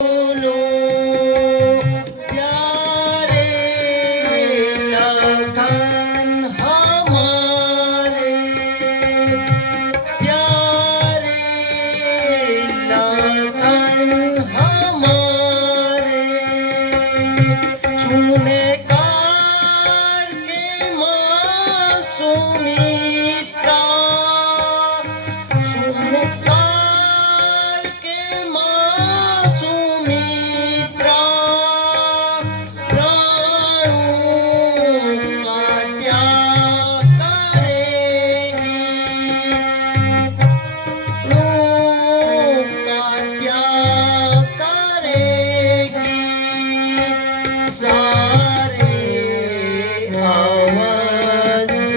बोलो प्यारे लगन हमारे, प्यारे लगन हमारे, छूने कार के मासूमित्रा, छूने कार के मासूमित्रा, प्राणों का त्याग करेगी, प्राणों का त्याग करेगी, सारे अवधपुरी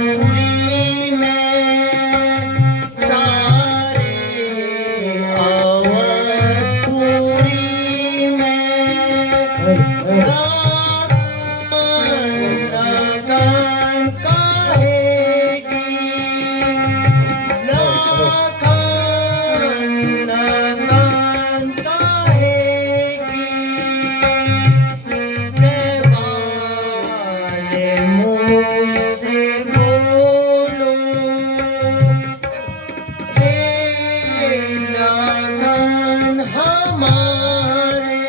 में, सारे अवधपुरी में लगन कहेगी, लगन कहेगी, के बारे मुँह से बोलो रे लगन हमारे,